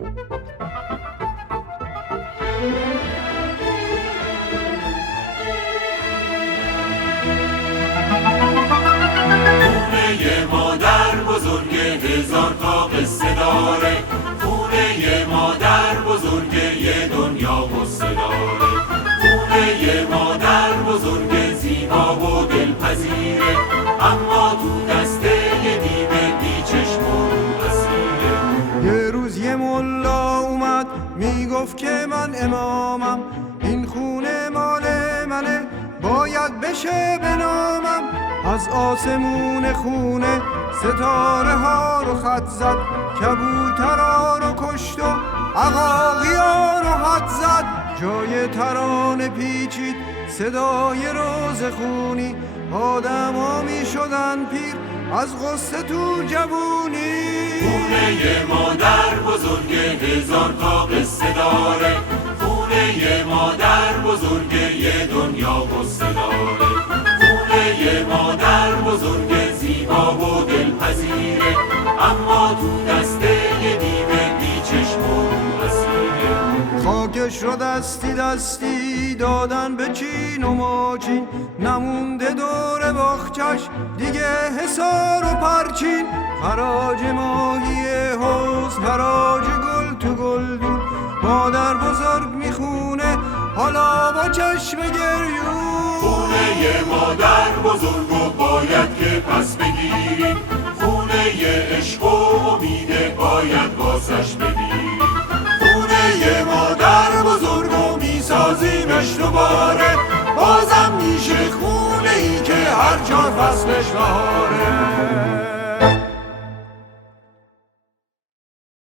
خونه مادر بزرگ هزار تا قصه داره، خونه مادر بزرگ یه دنیا قصه داره. خونه مادر بزرگ زیبا و دلپذیره، اما تو دسته یه دیو بی چشم و رو اسیره. یه روز یه ملا اومد میگفت که من امامم، این خونه مال منه باید بشه به نامم. از آسمون خونه ستاره ها رو خط زد، کبوترا رو کشت و عقاقیا رو حد زد. جای ترانه پیچید صدای روزخونی، آدما می شدن پیر از غصه تو جوونی. خونه مادر بزرگ هزار تا قصه داره، خونه مادر بزرگ یه دنیا قصه داره. خونه مادر بزرگ زیبا و دلپذیره، اما تو دسته یه دیو بی چشم و رو اسیره. خاکش رو دستی دستی دادن به چین و ماچین، نمونده دور باغچش دیگه حصار و پرچین. حراج ماهی حوض، حراج گل تو گلدون، مادر بزرگ میخونه حالا با چشم گریون. خونه مادر بزرگو باید که پس بگیریم، خونه عشق و امیده باید واسش بمیریم. خونه مادر بزرگو میسازیمش دوباره، بازم میشه خونه ای که هر 4 فصلش بهاره.